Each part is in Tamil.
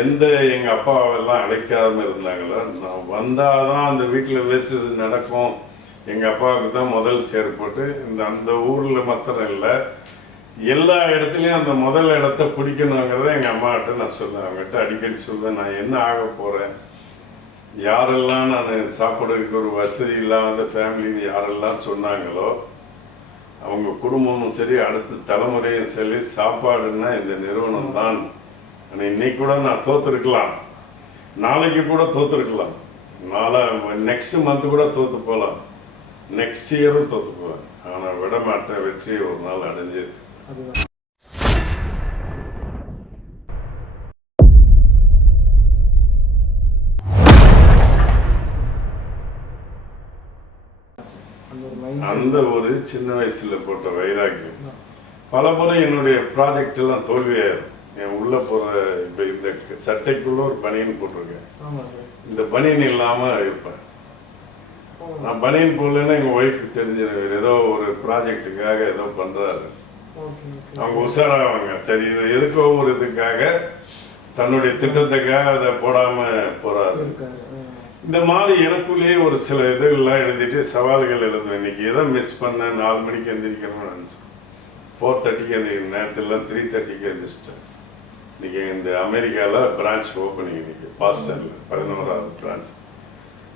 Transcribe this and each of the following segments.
எந்த எங்கள் அப்பாவெல்லாம் அழைக்காமல் இருந்தாங்களோ, நான் வந்தால் தான் அந்த வீட்டில் வேஸ்ட் நடக்கும். எங்கள் அப்பாவுக்கு தான் முதல் சேர் போட்டு அந்த ஊரில் மாத்திரம் இல்லை, எல்லா இடத்துலையும் அந்த முதல் இடத்த பிடிக்கணுங்கிறத எங்கள் அம்மாகிட்ட நான் சொல்லுவேன். அவங்ககிட்ட அடிக்கடி சொல்லுவேன், நான் என்ன ஆக போகிறேன், யாரெல்லாம் நான் சாப்பிட்றதுக்கு ஒரு வசதி இல்லாத ஃபேமிலி யாரெல்லாம் சொன்னாங்களோ அவங்க குடும்பமும் சரி அடுத்த தலைமுறையும் சரி சாப்பாடுன்னா இந்த நிறுவனம் தான். ஆனால் இன்னைக்கு கூட நான் தோற்றுருக்கலாம், நாளைக்கு கூட தோற்றுருக்கலாம், நெக்ஸ்ட் மந்த் கூட தோற்று போகலாம், நெக்ஸ்ட் இயரும் தோற்று போவேன். ஆனால் விடமாட்டேன், வெற்றி ஒரு நாள் அடைஞ்சது. அந்த ஒரு சின்ன வயசுல போட்ட வைராக்கியம் பல முறை என்னுடைய ப்ராஜெக்ட் எல்லாம் தோல்வியாயிரும். என் உள்ள போற இப்ப இந்த சட்டைக்குள்ள ஒரு பனியன் போட்டிருக்கேன், இந்த பனியன் இல்லாம இருப்பேன். நான் பனியன் போடலன்னா எங்க ஒய்ஃபுக்கு தெரிஞ்சிடும் ஏதோ ஒரு ப்ராஜெக்டுக்காக ஏதோ பண்றாரு. அவங்க உஷாராவாங்க, சரி எதுக்கோ ஒரு இதுக்காக தன்னுடைய திட்டத்துக்காக அதை போடாம போறாரு. இந்த மாதிரி எனக்குள்ளேயே ஒரு சில இதுகள்லாம் எழுதிட்டு சவால்கள் எழுதுவேன். இன்னைக்கு எதை மிஸ் பண்ண 4 மணிக்கு எழுந்திரிக்கணும்னு நினச்சேன், 4:30க்கு எழுந்திரிக்கிற நேரத்தில் 3:30க்கு எழுந்திரிச்சிட்டேன். இன்னைக்கு இந்த அமெரிக்காவில் பிரான்ச் ஓப்பனிங், இன்னைக்கு பாஸ்டனில் 11வது பிரான்ச்.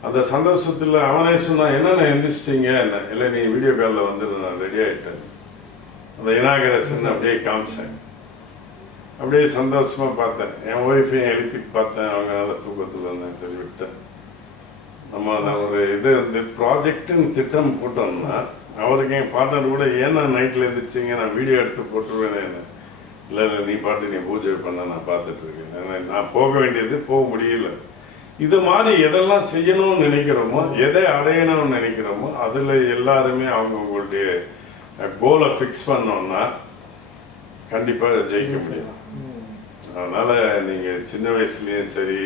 அந்த சந்தோஷத்தில் அவனே சொன்னான், என்னென்ன எந்திரிச்சிட்டிங்க என்ன, இல்லை நீ வீடியோ காலில் வந்து நான் ரெடி ஆகிட்டேன். அந்த இனாகரேஷன் அப்படியே காமிச்சேன், அப்படியே சந்தோஷமாக பார்த்தேன். என் ஒய்ஃபையும் எழுப்பிட்டு பார்த்தேன், அவங்க நல்ல தூக்கத்தில் இருந்தேன், சரி விட்டேன். நம்ம அந்த ஒரு இது இந்த ப்ராஜெக்டுன்னு திட்டம் போட்டோம்னா அவருக்கு என் பார்ட்னர் கூட ஏன்னா நைட்டில் எழுந்திரிச்சிங்க நான் வீடியோ எடுத்து போட்டுருவேன். இல்லை நீ பாட்டு நீ பூஜை பண்ண நான் பார்த்துட்டு இருக்கேன், நான் போக வேண்டியது போக முடியல. இது மாதிரி எதெல்லாம் செய்யணும்னு நினைக்கிறோமோ, எதை அடையணும்னு நினைக்கிறோமோ அதில் எல்லாருமே அவங்களுடைய கோலை ஃபிக்ஸ் பண்ணோம்னா கண்டிப்பாக ஜெயிக்க முடியும். அதனால் நீங்கள் சின்ன வயசுலேயும் சரி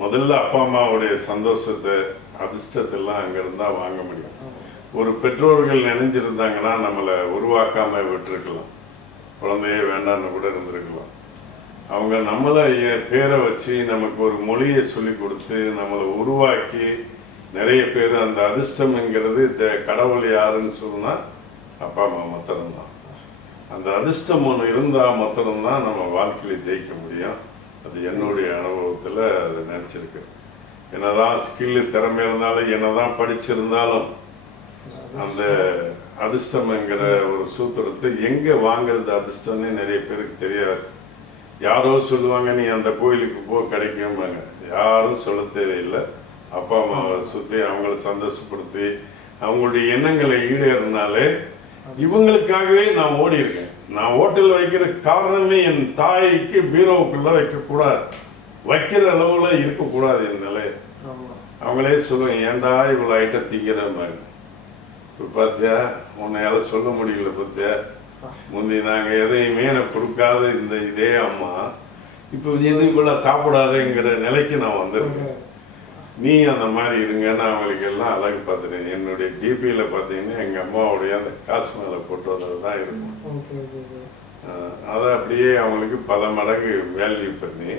முதல்ல அப்பா அம்மாவுடைய சந்தோஷத்தை அதிர்ஷ்டத்தெல்லாம் அங்கேருந்து தான் வாங்க முடியும். ஒரு பெற்றோர்கள் நினைஞ்சிருந்தாங்கன்னா நம்மளை உருவாக்காமல் விட்டுருக்கலாம், குழந்தையே வேண்டான்னு கூட இருந்திருக்கலாம். அவங்க நம்மளை பேரை வச்சு நமக்கு ஒரு மொழியை சொல்லி கொடுத்து நம்மளை உருவாக்கி நிறைய பேர் அந்த அதிர்ஷ்டம்ங்கிறது இந்த கடவுள் யாருன்னு சொன்னால் அப்பா அம்மா மாத்திரம்தான். அந்த அதிர்ஷ்டம் ஒன்று இருந்தால் மாத்திரம்தான் நம்ம வாழ்க்கையில் ஜெயிக்க முடியும். அது என்னுடைய அனுபவத்தில் அதை நினச்சிருக்கு. என்னதான் ஸ்கில்லு திறமை இருந்தாலும் என்னதான் படிச்சிருந்தாலும் அந்த அதிர்ஷ்டம்ங்கிற ஒரு சூத்திரத்தை எங்கே வாங்குறது அதிர்ஷ்டம்னு நிறைய பேருக்கு தெரியாது. யாரோ சொல்லுவாங்க நீ அந்த கோயிலுக்கு போ கிடைக்கும்பாங்க, யாரும் சொல்ல தேவையில்லை. அப்பா அம்மாவை சுற்றி அவங்கள சந்தோஷப்படுத்தி அவங்களுடைய எண்ணங்களை ஈடேறினாலே இவங்களுக்காகவே நான் ஓடி இருக்கேன். நான் ஹோட்டல் வைக்கிற காரணமே என் தாய்க்கு பீரோவுக்குள்ள வைக்கக்கூடாது, வைக்கிற அளவுல இருக்கக்கூடாது என் நிலை. அவங்களே சொல்லுவேன், ஏன்டா இவ்வளோ ஐட்டம் திங்கிற மாதிரி இப்போ பார்த்தியா உன்னையால சொல்ல முடியல பார்த்தியா, முந்தி நாங்கள் எதையுமே எனக்கு கொடுக்காத இந்த இதே அம்மா இப்போ எது இவ்வளோ சாப்பிடாதுங்கிற நிலைக்கு நான் வந்திருக்கேன். நீ அந்த மாதிரி இருங்கன்னு அவங்களுக்கு எல்லாம் அழகு பார்த்துட்டேன். என்னுடைய டிபியில் பார்த்தீங்கன்னா எங்கள் அம்மாவுடைய அந்த காசு மேலே போட்டு தான் இருக்கும். அதை அப்படியே அவங்களுக்கு பல மடங்கு வேல்யூ பண்ணி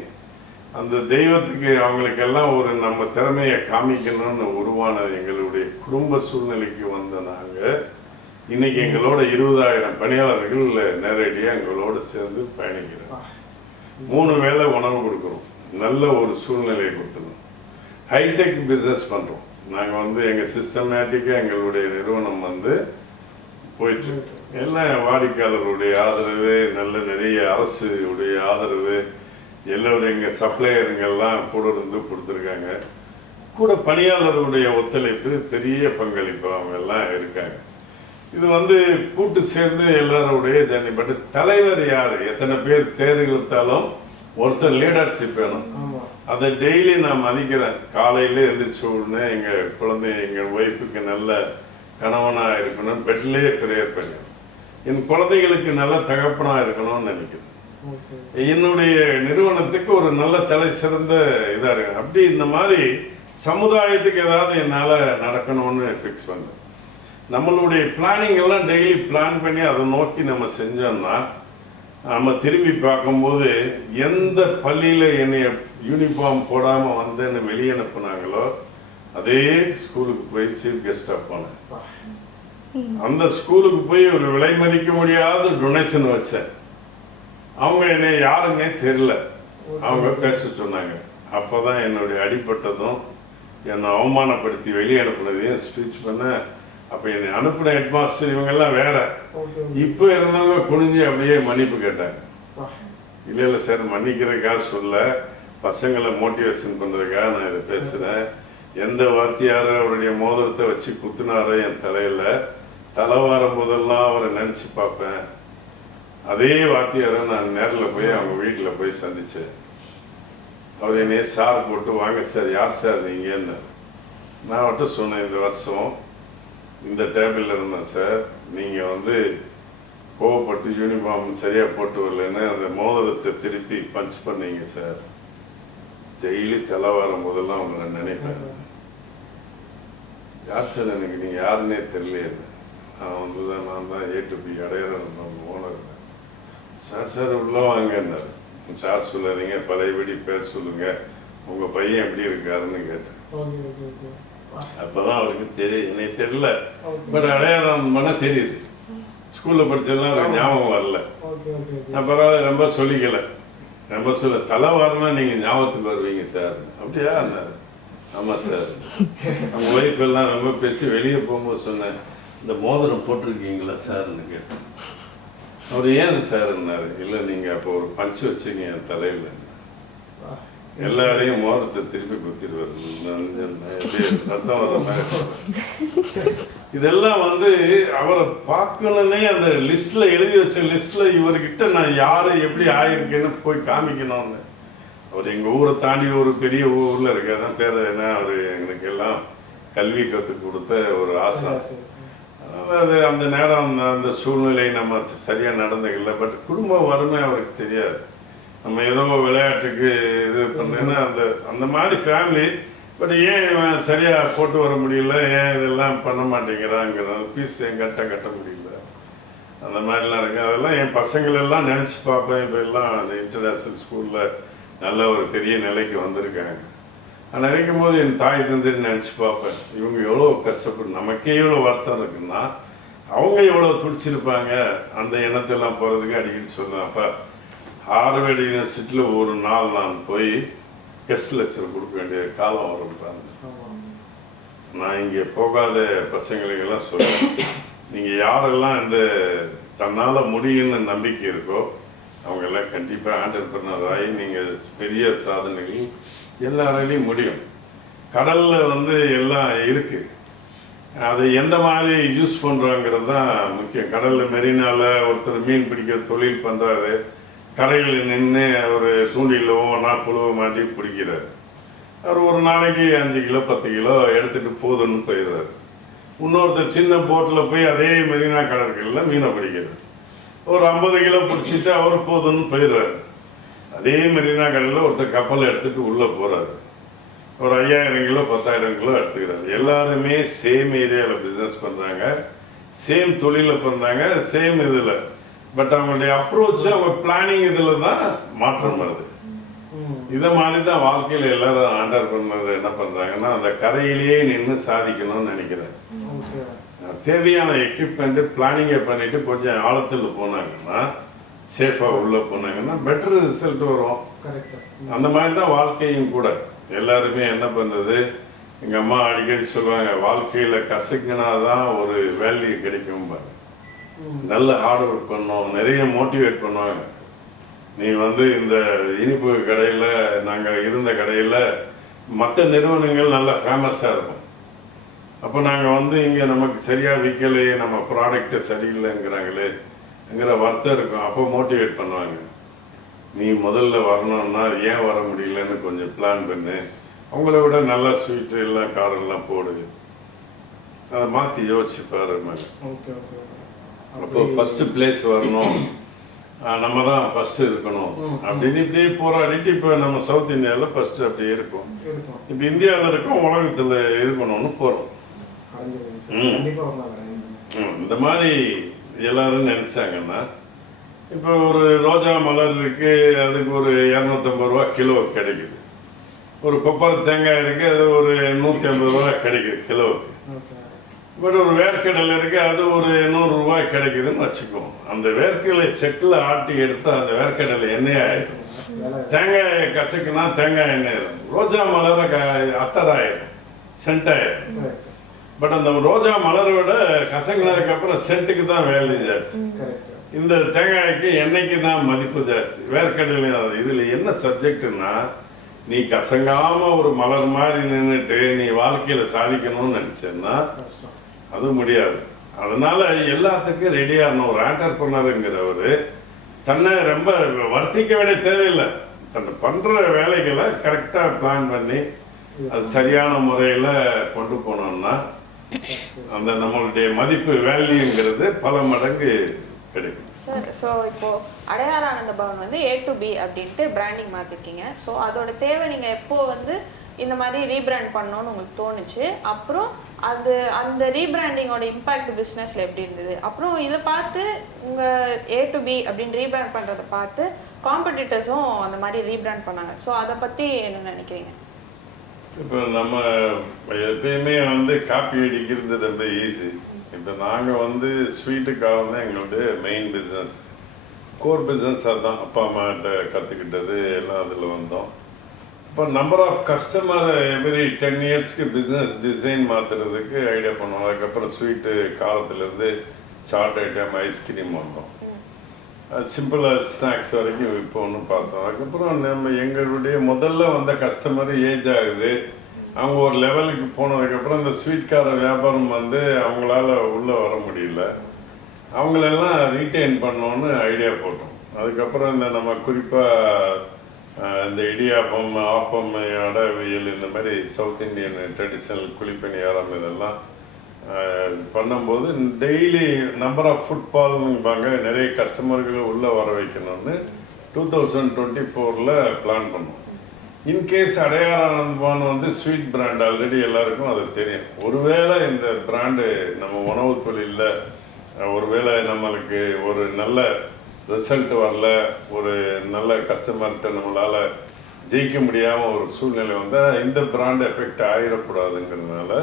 அந்த தெய்வத்துக்கு அவங்களுக்கெல்லாம் ஒரு நம்ம திறமையை காமிக்கணும்னு உருவான எங்களுடைய குடும்ப சூழ்நிலைக்கு வந்த நாங்கள் இன்னைக்கு எங்களோட 20,000 பணியாளர்கள் நேரடியாக எங்களோடு சேர்ந்து பயணிக்கிறோம். 3 வேளை உணவு கொடுக்குறோம், நல்ல ஒரு சூழ்நிலையை கொடுத்துருவோம். ஹைடெக் பிஸ்னஸ் பண்ணுறோம் நாங்கள் எங்கள் சிஸ்டமேட்டிக்காக எங்களுடைய நிறுவனம் போயிட்டு எல்லாம் வாடிக்கையாளர்களுடைய ஆதரவு, நல்ல நிறைய அரசு உடைய ஆதரவு, எல்லோரும் எங்கள் சப்ளையருங்கெல்லாம் கூட இருந்து கொடுத்துருக்காங்க. கூட பணியாளர்களுடைய ஒத்துழைப்பு பெரிய பங்களிப்பு அவங்க எல்லாம் இருக்காங்க. இது கூட்டு சேர்ந்து எல்லாருடைய ஜர்னி. பட் தலைவர் யார், எத்தனை பேர் தேர்வு இழுத்தாலும் ஒருத்தர் லீடர்ஷிப் வேணும். அதை டெய்லி நான் மதிக்கிறேன். காலையில எழுந்திரிச்ச உடனே எங்கள் குழந்தை எங்கள் ஒய்ஃபுக்கு நல்ல கணவனாக இருக்கணும், பெட்லேயே ப்ரேயர் பண்ணுவேன். என் குழந்தைகளுக்கு நல்ல தகப்பனாக இருக்கணும்னு நினைக்கிறேன். என்னுடைய நிறுவனத்துக்கு ஒரு நல்ல தலை சிறந்த இதாக இருக்கு. அப்படி இந்த மாதிரி சமுதாயத்துக்கு ஏதாவது என்னால் நடக்கணும்னு ஃபிக்ஸ் பண்ணேன். நம்மளுடைய பிளானிங் எல்லாம் டெய்லி பிளான் பண்ணி அதை நோக்கி நம்ம செஞ்சோம்னா நம்ம திரும்பி பார்க்கும்போது எந்த பள்ளியில் என்னை யூனிஃபார்ம் போடாமல் வந்தேன்னு வெளியே அனுப்புனாங்களோ அதே ஸ்கூலுக்கு போய் சீஃப் கெஸ்டாக போனேன். அந்த ஸ்கூலுக்கு போய் ஒரு விலை மதிக்க முடியாத டொனேஷன் வச்சேன். அவங்க என்னை யாருன்னே தெரியல, அவங்க பேச சொன்னாங்க. அப்போ தான் என்னுடைய அடிப்பட்டதும் என்னை அவமானப்படுத்தி வெளியே அனுப்புனதையும் ஸ்பீச் பண்ண. அப்போ என்னை அனுப்பின ஹெட் மாஸ்டர் இவங்கெல்லாம் வேற. இப்போ இருந்தவங்க குனிஞ்சு அப்படியே மன்னிப்பு கேட்டாங்க. இல்லை இல்லை சார், மன்னிக்கிறதுக்காக சொல்ல, பசங்களை மோட்டிவேஷன் பண்ணுறதுக்காக நான் இதை பேசுகிறேன். எந்த வாத்தியார் அவருடைய மோதிரத்தை வச்சு குத்துனாரோ என் தலையில், தலை வாரம் போதெல்லாம் அவரை நினச்சி பார்ப்பேன். அதே வாத்தியாரை நான் நேரில் போய் அவங்க வீட்டில் போய் சந்தித்தேன். அவர் என்னையே சார் போட்டு, வாங்க சார், யார் சார் நீங்கன்னு. நான் அவர்கிட்ட சொன்னேன், இந்த வருஷம் இந்த டேபிளில் இருந்தேன் சார், நீங்கள் கோவப்பட்டு யூனிஃபார்ம் சரியாக போட்டு வரலன்னு அந்த மோதிரத்தை திருப்பி பஞ்ச் பண்ணீங்க சார். டெய்லி தலை வரும் போதெல்லாம் உங்களை நினைப்பேன். யார் சார் எனக்கு நீங்கள் யாருன்னே தெரியலையே. நான் தான் ஏடிபி அடையாளம் ஓனர். சார் உள்ள வாங்கன்னாரு. சார் சொல்லாதீங்க, பழையபடி பேர் சொல்லுங்க, உங்கள் பையன் எப்படி இருக்காருன்னு கேட்டேன். அப்போதான் அவருக்கு தெரியும், எனக்கு தெரியல, பட் அடையாளம் பண்ண தெரியுது. ஸ்கூலில் படிச்சதெல்லாம் அவருக்கு ஞாபகம் வரல. நான் பரவாயில்ல, ரொம்ப சொல்லிக்கலை, ரொம்ப சொல்ல, தலை வரணும்னா நீங்கள் ஞாபகத்துக்கு வருவீங்க சார். அப்படியா இருந்தாரு. ஆமாம் சார். அவங்க ஒய்ஃப் எல்லாம் ரொம்ப பேசி வெளியே போகும்போது சொன்னேன், இந்த மோதிரம் போட்டிருக்கீங்களா சார்ன்னு கேட்டேன். அவர் ஏன் சார்ன்னாரு. இல்லை நீங்கள் அப்போ ஒரு பஞ்சு வச்சுங்க என் தலையில், எல்லாரையும் மோதிரத்தை திருப்பி குத்திடுவார், ரத்தம் வர மாதிரி. இதெல்லாம் அவரை பார்க்கணுன்னே அந்த லிஸ்ட்ல எழுதி வச்ச லிஸ்ட்ல இவர்கிட்ட நான் யாரை எப்படி ஆயிருக்கேன்னு போய் காமிக்கணும்னு. அவர் எங்கள் ஊரை தாண்டி ஒரு பெரிய ஊரில் இருக்காதான் பேர் என்ன, அவர் எங்களுக்கு எல்லாம் கல்வி கற்றுக் கொடுத்த ஒரு ஆசை. அது அந்த நேரம் அந்த சூழ்நிலை நம்ம சரியாக நடந்துக்கல. பட் குடும்ப வறுமை அவருக்கு தெரியாது. நம்ம ஏதோ விளையாட்டுக்கு இது பண்ணேன்னா அந்த மாதிரி ஃபேமிலி. பட் ஏன் சரியாக போட்டு வர முடியல, ஏன் இதெல்லாம் பண்ண மாட்டேங்கிறாங்கிறது, ஃபீஸ் ஏன் கட்ட முடியல, அந்த மாதிரிலாம் இருக்குது. அதெல்லாம் என் பசங்களெல்லாம் நினச்சி பார்ப்பேன். இப்போ எல்லாம் அந்த இன்டர்நேஷ்னல் ஸ்கூலில் நல்ல ஒரு பெரிய நிலைக்கு வந்திருக்காங்க. நான் நினைக்கும் போது என் தாய் தந்தைன்னு நினச்சி பார்ப்பேன். இவங்க எவ்வளோ கஷ்டப்பட்டு, நமக்கே எவ்வளோ வருத்தம் இருக்குன்னா அவங்க எவ்வளோ துடிச்சிருப்பாங்க. அந்த எண்ணத்தெல்லாம் போகிறதுக்கு அடிக்கடி சொல்லுவேன். அப்போ ஹார்வர்ட் யூனிவர்சிட்டியில் ஒரு நாள் நான் போய் கெஸ்ட் லெக்சர் கொடுக்க வேண்டிய காலம் வரப்பட்டாங்க. நான் இங்கே போகாத பசங்களுக்கெல்லாம் சொல்லுவேன், நீங்கள் யாரெல்லாம் இந்த தன்னால் முடியும்னு நம்பிக்கை இருக்கோ அவங்கெல்லாம் கண்டிப்பாக ஆண்டர்பிரனர் ஆகி நீங்கள் பெரிய சாதனைகள் எல்லாராலையும் முடியும். கடலில் எல்லாம் இருக்குது, அதை எந்த மாதிரி யூஸ் பண்ணுறாங்கிறது தான் முக்கியம். கடலில் மெரினாவில் ஒருத்தர் மீன் பிடிக்கிற தொழில் பண்ணுறாரு, கரையில் நின்று ஒரு தூண்டியில் ஒவ்வொன்றா புழுவை மாட்டி பிடிக்கிறார். அவர் ஒரு நாளைக்கு 5 கிலோ 10 கிலோ எடுத்துகிட்டு போதுன்னு போயிடுறாரு. இன்னொருத்தர் சின்ன போட்டில் போய் அதே மெரினா கடற்கரையில் மீனை பிடிக்கிறார். ஒரு 50 கிலோ பிடிச்சிட்டு அவர் போதுன்னு போயிடுறாரு. அதே மெரினா கடலில் ஒருத்தர் கப்பலை எடுத்துகிட்டு உள்ளே போகிறாரு. ஒரு 5000 கிலோ 10,000 கிலோ எடுத்துக்கிறாரு. எல்லாருமே சேம் ஏரியாவில் பிஸ்னஸ் பண்ணுறாங்க, சேம் தொழிலை பண்ணுறாங்க, சேம் இதில். பட் அவங்களுடைய அப்ரோச், அவங்க பிளானிங் இதில் தான் மாற்றம் வருது. இதை மாதிரி தான் வாழ்க்கையில் எல்லாரும் ஆண்டர்பிரனர் என்ன பண்ணுறாங்கன்னா அந்த கரையிலேயே நின்று சாதிக்கணும்னு நினைக்கிறேன். தேவையான எக்யூப்மெண்ட்டு பிளானிங்கை பண்ணிவிட்டு கொஞ்சம் ஆழத்தில் போனாங்கன்னா, சேஃபாக உள்ளே போனாங்கன்னா பெட்டர் ரிசல்ட் வரும். அந்த மாதிரி தான் வாழ்க்கையும் கூட. எல்லாருமே என்ன பண்ணுறது, எங்கள் அம்மா அடிக்கடி சொல்லுவாங்க, வாழ்க்கையில் கசக்கினா தான் ஒரு வேல்யூ கிடைக்கும் பாரு. நல்ல ஹார்ட் ஒர்க் பண்ணோம், நிறைய மோட்டிவேட் பண்ணுவாங்க. நீ இந்த இனிப்பு கடையில், நாங்கள் இருந்த கடையில் மற்ற நிறுவனங்கள் நல்லா ஃபேமஸாக இருக்கும். அப்போ நாங்கள் இங்கே நமக்கு சரியாக விற்கலையே, நம்ம ப்ராடக்ட்டு சரியில்லைங்கிறாங்களேங்கிற வருத்தம் இருக்கும். அப்போ மோட்டிவேட் பண்ணுவாங்க, நீ முதல்ல வரணும்னா ஏன் வர முடியலன்னு கொஞ்சம் பிளான் பண்ணு, அவங்கள விட நல்லா ஸ்வீட்டு எல்லாம் காரெல்லாம் போடுது, அதை மாற்றி யோசிச்சு பாரு. அப்போ ஃபஸ்ட்டு பிளேஸ் வரணும், நம்ம தான் ஃபஸ்ட்டு இருக்கணும் அப்படின்னு இப்படியே போராடிட்டு இப்போ நம்ம சவுத் இந்தியாவில் ஃபஸ்ட்டு அப்படியே இருக்கும். இப்போ இந்தியாவில் இருக்கும், உலகத்தில் இருக்கணும்னு போகிறோம். இந்த மாதிரி எல்லாரும் நினச்சாங்கன்னா இப்போ ஒரு ரோஜா மலர் இருக்கு, அதுக்கு ஒரு 250 ரூபா கிலோ கிடைக்குது. ஒரு கொப்பரை தேங்காய் இருக்கு, அது ஒரு 150 ரூபா கிடைக்குது கிலோவுக்கு. பட் ஒரு வேர்க்கடலை இருக்கு, அது ஒரு 100 ரூபாய் கிடைக்குதுன்னு வச்சுக்குவோம். அந்த வேர்க்கடலை செக்கில் ஆட்டி எடுத்து அந்த வேர்க்கடலை எண்ணெய் ஆயிடும். தேங்காய் கசக்குனா தேங்காய் எண்ணெய் ஆயிடும். ரோஜா மலரை அத்தராயிடும், சென்ட் ஆயிடும். பட் அந்த ரோஜா மலரை விட கசங்கினதுக்கு அப்புறம் சென்ட்டுக்கு தான் வேல்யூ ஜாஸ்தி. இந்த தேங்காய்க்கு எண்ணெய்க்கு தான் மதிப்பு ஜாஸ்தி. வேர்க்கடலை இதுல என்ன சப்ஜெக்ட்னா, நீ கசங்காம ஒரு மலர் மாதிரி நின்றுட்டு நீ வாழ்க்கையில சாதிக்கணும்னு நினைச்சேன்னா அது முடியாது. அதனால எல்லாத்துக்கும் ரெடியான ஒரு ஆண்டர்பிரனருங்கிறவர் தன்னை ரொம்ப வர்த்திக்க வேண்டிய தேவையில்லை. தன்னை பண்ற வேலைகளை கரெக்டா பிளான் பண்ணி அது சரியான முறையில கொண்டு போனோம்னா அந்த நம்மளுடைய மதிப்பு வேல்யூங்கிறது பல மடங்கு கிடைக்கும். சார், ஸோ இப்போ அடையார் ஆனந்த பவன் வந்து A to B அப்படின்ட்டு பிராண்டிங் மாற்றிருக்கீங்க. ஸோ அதோட தேவை நீங்கள் எப்போ வந்து இந்த மாதிரி ரீபிராண்ட் பண்ணணும்னு உங்களுக்கு தோணுச்சு? அப்புறம் அந்த ரீபிராண்டிங்கோட இம்பாக்ட் பிஸ்னஸில் எப்படி இருந்தது? அப்புறம் இதை பார்த்து உங்கள் A to B அப்படின்னு ரீபிராண்ட் பண்ணுறதை பார்த்து காம்படிட்டர்ஸும் அந்த மாதிரி ரீபிராண்ட் பண்ணாங்க. ஸோ அதை பற்றி என்ன நினைக்கிறீங்க? இப்போ நம்ம எப்பயுமே வந்து காப்பி அடிக்கிறது ரொம்ப ஈஸி. இப்போ நாங்கள் வந்து ஸ்வீட்டுக்காக தான் எங்களுடைய மெயின் பிஸ்னஸ், கோர் பிஸ்னஸ் அதுதான். அப்பா அம்மாட்ட கற்றுக்கிட்டது எல்லாம் அதில் வந்தோம். இப்போ நம்பர் ஆஃப் கஸ்டமர் எவ்ரி 10 இயர்ஸ்க்கு பிஸ்னஸ் டிசைன் மாற்றுறதுக்கு ஐடியா பண்ணுவோம். அதுக்கப்புறம் ஸ்வீட்டு காலத்துலேருந்து சாட் ஐட்டம், ஐஸ்கிரீம் வந்தோம். சிம்பிளாக ஸ்நாக்ஸ் வரைக்கும் இப்போ ஒன்று பார்த்தோம். அதுக்கப்புறம் நம்ம எங்களுடைய முதல்ல வந்த கஸ்டமர் ஏஜ் ஆகுது. அவங்க ஒரு லெவலுக்கு போனதுக்கப்புறம் இந்த ஸ்வீட்கார வியாபாரம் வந்து அவங்களால உள்ளே வர முடியல. அவங்களெல்லாம் ரீட்டைன் பண்ணோன்னு ஐடியா போட்டோம். அதுக்கப்புறம் இந்த நம்ம குறிப்பாக இந்த இடியாப்பம், ஆப்பம், அடவியல், இந்த மாதிரி சவுத் இண்டியன் ட்ரெடிஷ்னல் குழிப்பணியாரம் இதெல்லாம் பண்ணும்போது டெய்லி நம்பர் ஆஃப் ஃபுட்பால்னுபாங்க, நிறைய கஸ்டமர்கள் உள்ளே வர வைக்கணும்னு 2024 பிளான் பண்ணோம். இன்கேஸ் அடையார் ஆனந்த பவன் வந்து ஸ்வீட் பிராண்ட் ஆல்ரெடி எல்லாருக்கும் அது தெரியும். ஒருவேளை இந்த பிராண்டு நம்ம உணவு தொழிலில் ஒருவேளை நம்மளுக்கு ஒரு நல்ல ரிசல்ட் வரல, ஒரு நல்ல கஸ்டமர்கிட்ட நம்மளால் ஜெயிக்க முடியாமல் ஒரு சூழ்நிலை வந்தால் இந்த பிராண்ட் எஃபெக்ட் ஆகிடக்கூடாதுங்கிறதுனால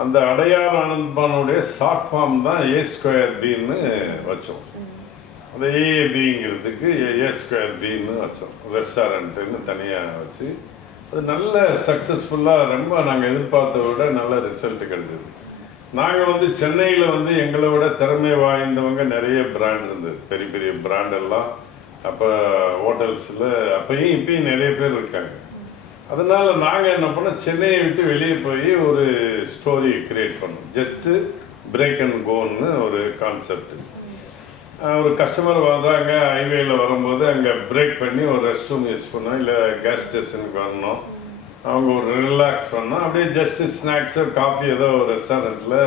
அந்த அடையார் ஆனந்த பவனுடைய ஷார்ட் ஃபார்ம் தான் A2Bன்னு வச்சோம். அந்த AABங்கிறதுக்கு A2Bன்னு வச்சோம். ரெஸ்டாரண்ட்டுன்னு தனியாக வச்சு அது நல்ல சக்ஸஸ்ஃபுல்லாக ரொம்ப நாங்கள் எதிர்பார்த்த விட நல்ல ரிசல்ட் கிடைச்சது. நாங்கள் வந்து சென்னையில் வந்து எங்களை விட திறமை வாய்ந்தவங்க நிறைய பிராண்ட் இருந்தது, பெரிய பெரிய பிராண்டெல்லாம். அப்போ ஹோட்டல்ஸில் அப்பயும் இப்பயும் நிறைய பேர் இருக்காங்க. அதனால நாங்கள் என்ன பண்ணோம், சென்னையை விட்டு வெளியே போய் ஒரு ஸ்டோரி கிரியேட் பண்ணோம். ஜஸ்ட்டு பிரேக் அண்ட் கோன்னு ஒரு கான்செப்ட். ஒரு கஸ்டமர் வர்றாங்க, ஹைவேல வரும்போது அங்கே பிரேக் பண்ணி ஒரு ரெஸ்ட் ரூம் யூஸ் பண்ணோம், இல்லை கேஸ் ஸ்டேஷனுக்கு வரணும், அவங்க ஒரு ரிலாக்ஸ் பண்ணோம். அப்படியே ஜஸ்ட்டு ஸ்நாக்ஸோ காஃபி ஏதோ ஒரு ரெஸ்டாரண்ட்டில்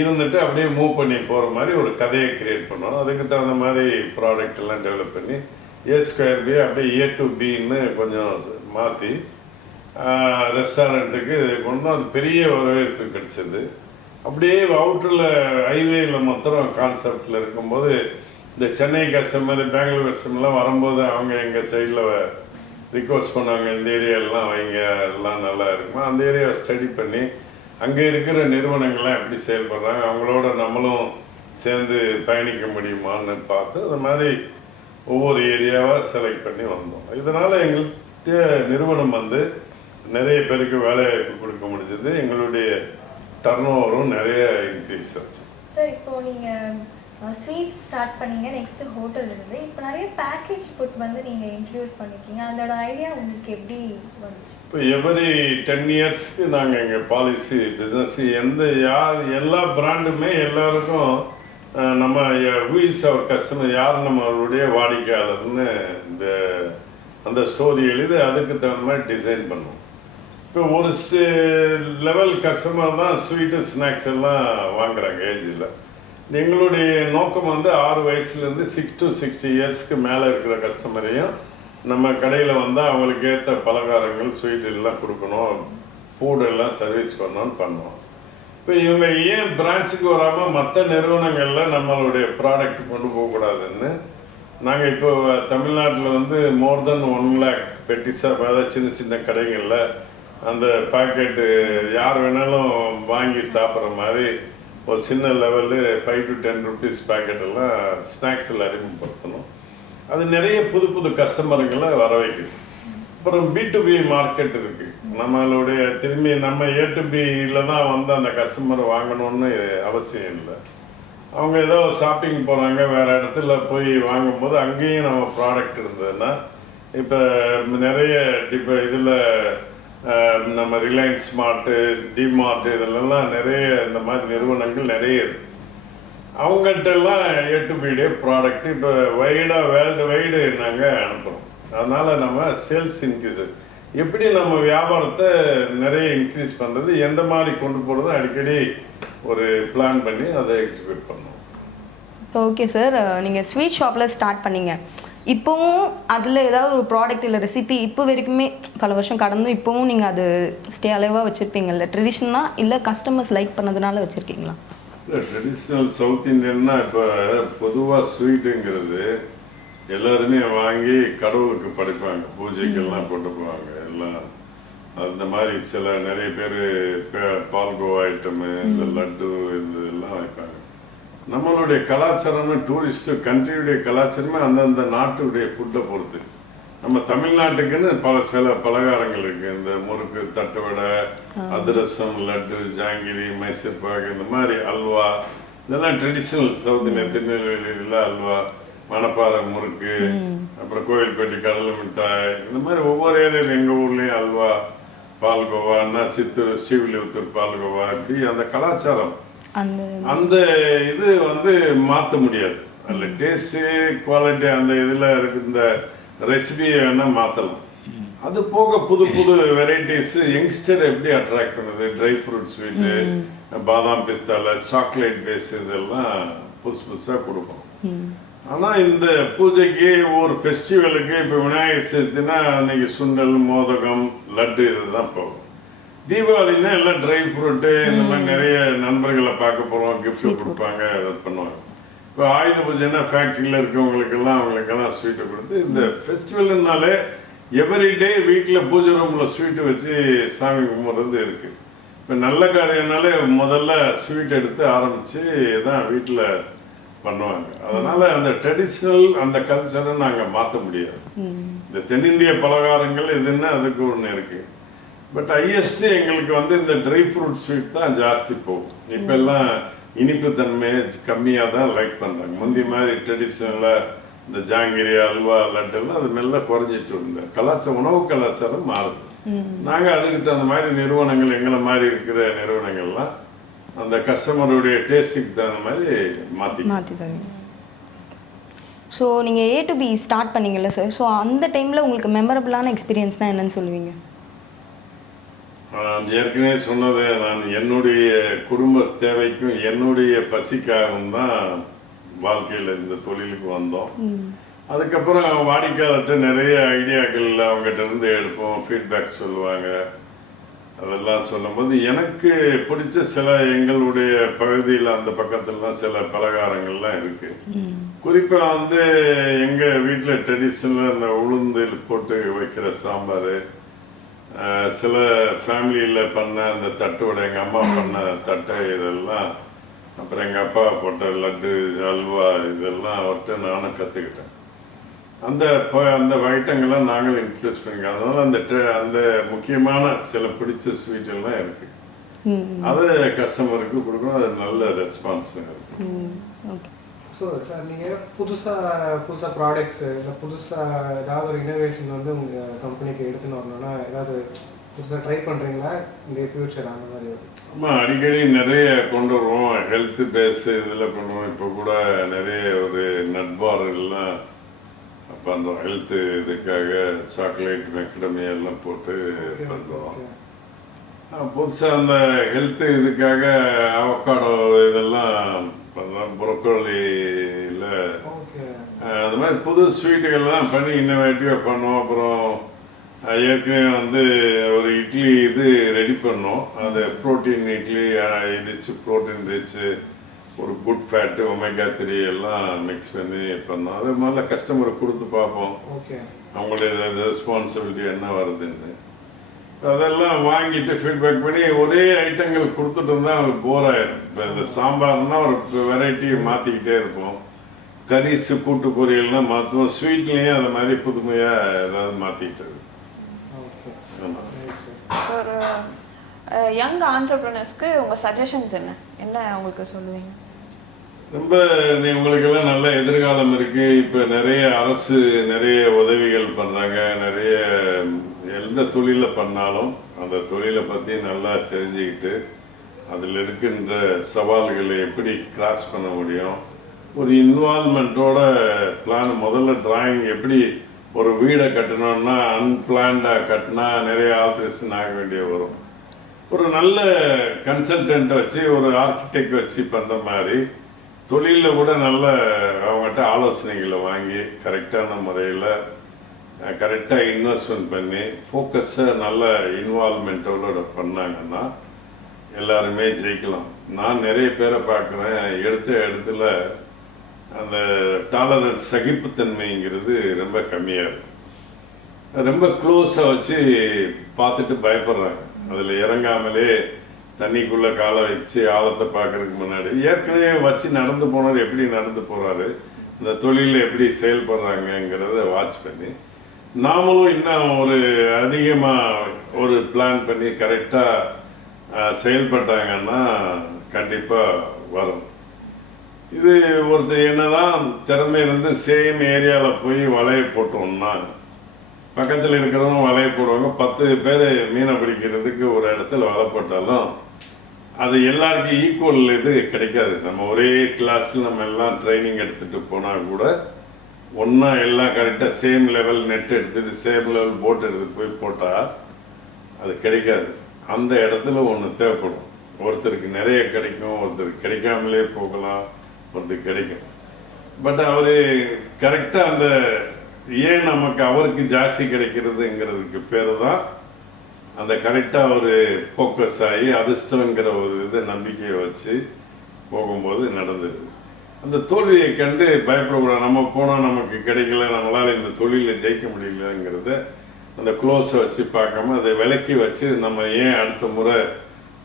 இருந்துட்டு அப்படியே மூவ் பண்ணி போகிற மாதிரி ஒரு கதையை கிரியேட் பண்ணோம். அதுக்கு தகுந்த மாதிரி ப்ராடக்ட் எல்லாம் டெவலப் பண்ணி A2B அப்படியே A to Bன்னு கொஞ்சம் மாற்றி ரெஸ்டாரண்ட்டுக்கு கொண்டு அது பெரிய வரவேற்பு கிடைச்சது. அப்படியே அவுட்டரில் ஹைவேயில் மொத்தம் கான்செப்டில் இருக்கும்போது இந்த சென்னை கஸ்டமர், பெங்களூர் கஸ்டமர்லாம் வரும்போது அவங்க எங்கள் சைடில் ரிக்வஸ்ட் பண்ணாங்க, இந்த ஏரியாலாம் வைங்க, எல்லாம் நல்லா இருக்குமா. அந்த ஏரியாவை ஸ்டடி பண்ணி அங்கே இருக்கிற நிறுவனங்கள்லாம் எப்படி செயல்படுறாங்க, அவங்களோட நம்மளும் சேர்ந்து பயணிக்க முடியுமான்னு பார்த்து அது மாதிரி ஒவ்வொரு ஏரியாவாக செலக்ட் பண்ணி வந்தோம். இதனால் எங்கள்கிட்ட நிறுவனம் வந்து நிறைய பேருக்கு வேலை வாய்ப்பு கொடுக்க முடிஞ்சது. எங்களுடைய டர்ன் ஓவரும் நிறைய இன்க்ரீஸ் ஆச்சு. சார், இப்போ நீங்கள் ஸ்வீட்ஸ் ஸ்டார்ட் பண்ணீங்க, நெக்ஸ்ட்டு ஹோட்டல் இருந்து, இப்போ நிறைய பேக்கேஜ் ஃபுட் வந்து நீங்கள் இன்ட்ரடியூஸ் பண்ணியிருக்கீங்க. அதோட ஐடியா உங்களுக்கு எப்படி வந்துச்சு? இப்போ எவரி 10 இயர்ஸ்க்கு நாங்கள் எங்கள் பாலிசி பிஸ்னஸ் எல்லா பிராண்டுமே எல்லாருக்கும் நம்ம ஹூ இஸ் அவர் கஸ்டமர், யார் நம்மளுடைய வாடிக்கையாளர்னு அந்த ஸ்டோரி எழுதி அதுக்கு தகுந்த மாதிரி டிசைன் பண்ணுவோம். இப்போ ஒரு லெவல் கஸ்டமர் தான் ஸ்வீட்டு ஸ்நாக்ஸ் எல்லாம் வாங்குறாங்க ஏஜில். எங்களுடைய நோக்கம் வந்து 6 வயசுலேருந்து 6 to 60 இயர்ஸ்க்கு மேலே இருக்கிற கஸ்டமரையும் நம்ம கடையில் வந்தால் அவங்களுக்கு ஏற்ற பலகாரங்கள், ஸ்வீட் எல்லாம் கொடுக்கணும், ஃபுட் எல்லாம் சர்வீஸ் பண்ணணும்னு பண்ணுவோம். இப்போ இவங்க ஏன் பிரான்ச்சுக்கு வராமல் மற்ற நிறுவனங்களில் நம்மளுடைய ப்ராடக்ட் கொண்டு போகக்கூடாதுன்னு நாங்கள் இப்போ தமிழ்நாட்டில் வந்து மோர் தென் 1 lakh பெட்டிஸாக, அதாவது சின்ன சின்ன கடைகளில் அந்த பாக்கெட்டு யார் வேணாலும் வாங்கி சாப்பிட்ற மாதிரி ஒரு சின்ன லெவலு 5 to 10 rupees பாக்கெட்டெல்லாம் ஸ்நாக்ஸில் அறிமுகப்படுத்தணும். அது நிறைய புது புது கஸ்டமருங்களை வர வைக்குது. அப்புறம் B2B மார்க்கெட் இருக்குது. நம்மளுடைய திரும்பி நம்ம A2Bயில் தான் வந்து அந்த கஸ்டமர் வாங்கணும்னு அவசியம் இல்லை. அவங்க ஏதோ ஷாப்பிங் போகிறாங்க, வேறு இடத்துல போய் வாங்கும்போது அங்கேயும் நம்ம ப்ராடக்ட் இருந்ததுன்னா, இப்போ நிறைய இப்போ இதில் நம்ம ரிலையன்ஸ் ஸ்மார்ட்டு, டிமார்ட் இதிலெல்லாம் நிறைய இந்த மாதிரி நிறுவனங்கள் நிறைய இருக்குது. அவங்கள்ட்டெல்லாம் A2B ப்ராடக்ட் இப்போ வைடாக வேர்ல்டு வைடு நாங்கள் அனுப்புகிறோம். அதனால் நம்ம சேல்ஸ் இன்க்ரீஸ், எப்படி நம்ம வியாபாரத்தை நிறைய இன்க்ரீஸ் பண்ணுறது, எந்த மாதிரி கொண்டு போகிறது அடிக்கடி ஒரு பிளான் பண்ணி அதை எக்ஸிக்யூட் பண்ணோம். ஓகே சார், நீங்கள் ஸ்வீட் ஷாப்பில் ஸ்டார்ட் பண்ணீங்க. இப்போவும் அதில் ஏதாவது ஒரு ப்ராடக்ட் இல்லை ரெசிபி இப்போ வரைக்குமே பல வருஷம் கடந்தும் இப்போவும் நீங்கள் அது ஸ்டே அலைவாக வச்சுருப்பீங்கல்ல, ட்ரெடிஷ்னலாக இல்லை கஸ்டமர்ஸ் லைக் பண்ணதுனால வச்சுருக்கீங்களா? இல்லை, ட்ரெடிஷ்னல் சவுத் இந்தியன்னா இப்போ பொதுவாக ஸ்வீட்டுங்கிறது எல்லாருமே வாங்கி கடவுளுக்கு படைப்பாங்க, பூஜைக்கெல்லாம் கொண்டு போவாங்க எல்லாம். அந்த மாதிரி சில நிறைய பேர் பால்கோவா ஐட்டமு, இந்த லட்டு இதெல்லாம் வைப்பாங்க. நம்மளுடைய கலாச்சாரமே டூரிஸ்ட்டு கண்ட்ரியுடைய கலாச்சாரமே அந்தந்த நாட்டுடைய ஃபுட்டை பொறுத்து. நம்ம தமிழ்நாட்டுக்குன்னு சில பலகாரங்கள் இருக்குது. இந்த முறுக்கு, தட்டுவடை, அதிரசம், லட்டு, ஜாங்கிரி, மைசூர் பாக்கு, இந்த மாதிரி அல்வா, இதெல்லாம் ட்ரெடிஷ்னல் சவுத் இந்தியா. திருநெல்வேலியில் அல்வா, மணப்பாறை முறுக்கு, அப்புறம் கோவில்பட்டி கடலை மிட்டாய், இந்த மாதிரி ஒவ்வொரு ஏரியாவில் எங்கள் ஊர்லேயும் அல்வா, பால்கோவான்னா சித்தூர் ஸ்ரீவில்லிபுத்தூர் பால்கோவா, இப்படி அந்த கலாச்சாரம் அந்த இது வந்து மாற்ற முடியாது. அதில் டேஸ்ட்டு குவாலிட்டி அந்த இதில் இருக்கு. இந்த ரெசிபியை வேணால் மாற்றலாம். அது போக புது புது வெரைட்டிஸ் யங்ஸ்டர் எப்படி அட்ராக்ட் பண்ணுது, ட்ரை ஃப்ரூட் ஸ்வீட்டு, பாதாம் பிஸ்தால, சாக்லேட் பேஸ், இதெல்லாம் புதுசு புதுசாக கொடுப்போம். ஆனால் இந்த பூஜைக்கு ஒரு ஃபெஸ்டிவலுக்கு இப்போ விநாயகர் சதுர்த்தினா அன்னைக்கு சுண்டல், மோதகம், லட்டு இதுதான் போகும். தீபாவளினா எல்லாம் ட்ரை ஃப்ரூட்டு, இந்த மாதிரி நிறைய நண்பர்களை பார்க்க போகிறோம், கிஃப்ட் கொடுப்பாங்க, அதை பண்ணுவாங்க. இப்போ ஆயுத பூஜைன்னா ஃபேக்ட்ரியில் இருக்கவங்களுக்கெல்லாம் அவங்களுக்கெல்லாம் ஸ்வீட்டை கொடுத்து, இந்த ஃபெஸ்டிவல்னாலே எவ்ரிடே வீட்டில் பூஜை ரூமில் ஸ்வீட்டு வச்சு சாமி கும்பிட்றது இருக்குது. இப்போ நல்ல காரியம்னாலே முதல்ல ஸ்வீட் எடுத்து ஆரம்பித்து தான் வீட்டில் பண்ணுவாங்க. அதனால் அந்த ட்ரெடிஷ்னல் அந்த கல்ச்சரை நாங்கள் மாற்ற முடியாது. இந்த தென்னிந்திய பலகாரங்கள் எதுன்னா அதுக்கு ஒன்று இருக்குது. பட் ஹையஸ்ட்டு எங்களுக்கு வந்து இந்த ட்ரை ஃப்ரூட் ஸ்வீட் தான் ஜாஸ்தி போகும். இப்போ எல்லாம் இனிப்பு தன்மை கம்மியாக தான் லைக் பண்ணுறாங்க. முந்தி மாதிரி ட்ரெடிஷ்னலாக இந்த ஜாங்கிரி, அல்வா, லட்டெல்லாம் அது மெல்ல குறைஞ்சிட்டு இருந்த கலாச்சாரம், உணவு கலாச்சாரம் மாறுது. நாங்கள் அதுக்கு தகுந்த மாதிரி நிறுவனங்கள், எங்களை மாதிரி இருக்கிற நிறுவனங்கள்லாம் அந்த கஸ்டமருடைய டேஸ்ட்டுக்கு தகுந்த மாதிரி மாற்றி தருவீங்க. ஸோ நீங்கள் A2B ஸ்டார்ட் பண்ணீங்கல்ல சார், ஸோ அந்த டைமில் உங்களுக்கு மெமரபிளான எக்ஸ்பீரியன்ஸ்னால் என்னன்னு சொல்லுவீங்க? நான் ஏற்கனவே சொன்னது, நான் என்னுடைய குடும்ப தேவைக்கும் என்னுடைய பசிக்காகவும் தான் வாழ்க்கையில் இந்த தொழிலுக்கு வந்தோம். அதுக்கப்புறம் வாடிக்கையாளர்கிட்ட நிறைய ஐடியாக்கள் அவங்ககிட்ட இருந்து எடுப்போம், ஃபீட்பேக் சொல்லுவாங்க. அதெல்லாம் சொல்லும்போது எனக்கு பிடிச்ச சில எங்களுடைய பகுதியில் அந்த பக்கத்துலலாம் சில பலகாரங்கள்லாம் இருக்குது. குறிப்பாக வந்து எங்கள் வீட்டில் ட்ரெடிஷ்னலாக இந்த உளுந்து போட்டு வைக்கிற சாம்பார், சில ஃபேமிலியில் பண்ண அந்த தட்டு வடை, எங்கள் அம்மா பண்ண தட்டை, இதெல்லாம் அப்புறம் எங்கள் அப்பா போட்ட லட்டு, அல்வா, இதெல்லாம் அவர்கிட்ட நானும் கற்றுக்கிட்டேன். அந்த ஐட்டங்கள்லாம் நாங்கள் இன்க்ளூஸ் பண்ணிக்கிறோம். அதனால் அந்த முக்கியமான சில பிடிச்ச ஸ்வீட் எல்லாம் இருக்குது. அதை கஸ்டமருக்கு கொடுக்கணும். அது நல்ல ரெஸ்பான்ஸ் இருக்குது. ஸோ சார், நீங்கள் புதுசாக ப்ராடக்ட்ஸு இல்லை புதுசாக ஏதாவது ஒரு இனோவேஷன் வந்து உங்கள் கம்பெனிக்கு எடுத்துன்னு வரணும்னா ஏதாவது புதுசாக ட்ரை பண்ணுறீங்களா இந்த ஃபியூச்சர் அந்த மாதிரி? ஆமாம், அடிக்கடி நிறைய கொண்டு வருவோம். ஹெல்த் பேஸ் இதில் பண்ணுவோம். இப்போ கூட நிறைய ஒரு நட் பார் எல்லாம் பண்ணுறோம். ஹெல்த்து இதுக்காக சாக்லேட், மெக்கடமி எல்லாம் போட்டு பண்ணுறோம். புதுசாக அந்த ஹெல்த்து இதுக்காக அவக்காடோ இதெல்லாம் பண்ணுறோம். புரோக்கோலியில் அது மாதிரி புது ஸ்வீட்டுகள்லாம் பண்ணி இன்னோவேட்டிவாக பண்ணுவோம். அப்புறம் ஏற்கனவே வந்து ஒரு இட்லி இது ரெடி பண்ணோம். அது ப்ரோட்டீன் இட்லி இடிச்சு, ப்ரோட்டீன் ரிச்சு ஒரு குட் ஃபேட்டு ஒமேகா 3 எல்லாம் மிக்ஸ் பண்ணி பண்ணோம். அது முதல்ல கஸ்டமருக்கு கொடுத்து பார்ப்போம், ஓகே, அவங்களுடைய ரெஸ்பான்சிபிலிட்டி என்ன வருதுன்னு. அதெல்லாம் வாங்கிட்டு ஃபீட்பேக் பண்ணி ஒரே ஐட்டங்கள் கொடுத்துட்டு இருந்தால் அவங்களுக்கு போர் ஆயிடும். இப்போ இந்த சாம்பார்னா ஒரு வெரைட்டியை மாற்றிக்கிட்டே இருப்போம், கரிசு கூட்டு பொரியல்னால் மாற்றுவோம், ஸ்வீட்லேயும் அந்த மாதிரி புதுமையாக ஏதாவது மாற்றிக்கிட்டு இருக்கும். ஆமாம். சார், யங் ஆண்டர்பிரினர்ஸ்க்கு உங்கள் சஜஷன்ஸ் என்ன உங்களுக்கு சொல்லுவீங்க? ரொம்ப உங்களுக்கெல்லாம் நல்ல எதிர்காலம் இருக்குது. இப்போ நிறைய அரசு நிறைய உதவிகள் பண்ணுறாங்க. நிறைய எந்த தொழிலை பண்ணாலும் அந்த தொழிலை பற்றி நல்லா தெரிஞ்சுக்கிட்டு அதில் இருக்கின்ற சவால்களை எப்படி கிராஸ் பண்ண முடியும், ஒரு இன்வால்மெண்ட்டோட பிளான். முதல்ல டிராயிங் எப்படி ஒரு வீடை கட்டணும்னா அன்பிளான்டாக கட்டினா நிறைய ஆல்ட்ரேஷன் ஆக வேண்டிய வரும். ஒரு நல்ல கன்சல்டன்ட் வச்சு ஒரு ஆர்கிடெக்ட் வச்சு பண்ணுற மாதிரி தொழிலில் கூட நல்ல அவங்ககிட்ட ஆலோசனைகளை வாங்கி கரெக்டான முறையில் கரெக்டாக இன்வெஸ்ட்மெண்ட் பண்ணி ஃபோக்கஸாக நல்ல இன்வால்மெண்ட்டோட பண்ணாங்கன்னா எல்லாருமே ஜெயிக்கலாம். நான் நிறைய பேரை பார்க்குறேன், எடுத்த இடத்துல அந்த டாலரன்ஸ் சகிப்புத்தன்மைங்கிறது ரொம்ப கம்மியாக இருக்குது. ரொம்ப க்ளோஸாக வச்சு பார்த்துட்டு பயப்படுறாங்க. அதில் இறங்காமலே தண்ணிக்குள்ளே காலை வச்சு ஆழத்தை பார்க்கறதுக்கு முன்னாடி ஏற்கனவே வச்சு நடந்து போனவர் எப்படி நடந்து போகிறாரு, இந்த தொழிலில் எப்படி செயல்படுறாங்கங்கிறத வாட்ச் பண்ணி நாமளும் இன்னும் ஒரு அதிகமாக ஒரு பிளான் பண்ணி கரெக்டாக செயல்பட்டாங்கன்னா கண்டிப்பாக வரும். இது ஒருத்தர் என்னதான் திறமை இருந்து சேம் ஏரியாவில் போய் வலையை போட்டோம்னா பக்கத்தில் இருக்கிறவங்க வலையை போடுவாங்க. 10 பேர் மீனை பிடிக்கிறதுக்கு ஒரு இடத்துல வலை போட்டாலும் அது எல்லாருக்கும் ஈக்குவல் இது கிடைக்காது. நம்ம ஒரே கிளாஸில் நம்ம எல்லாம் ட்ரைனிங் எடுத்துகிட்டு போனால் கூட ஒன்றா எல்லாம் கரெக்டாக சேம் லெவல் நெட் எடுத்துகிட்டு சேம் லெவல் போட் எடுத்துகிட்டு போய் போட்டால் அது கிடைக்காது. அந்த இடத்துல ஒன்று தேவைப்படும். ஒருத்தருக்கு நிறைய கிடைக்கும், ஒருத்தருக்கு கிடைக்காமலே போகலாம், ஒருத்தருக்கு கிடைக்கும். பட் அவர் கரெக்டாக அந்த ஏன் நமக்கு அவருக்கு ஜாஸ்தி கிடைக்கிறதுங்கிறதுக்கு பேர் தான் அந்த கரெக்டாக ஒரு ஃபோக்கஸ் ஆகி அதிர்ஷ்டங்கிற ஒரு இதை நம்பிக்கையை வச்சு போகும்போது நடந்தது. அந்த தோல்வியை கண்டு பயப்படக்கூடாது. நம்ம போனால் நமக்கு கிடைக்கல, நம்மளால் இந்த தொழிலில் ஜெயிக்க முடியலங்கிறத அந்த க்ளோஸை வச்சு பார்க்காம அதை விலக்கி வச்சு நம்ம ஏன் அடுத்த முறை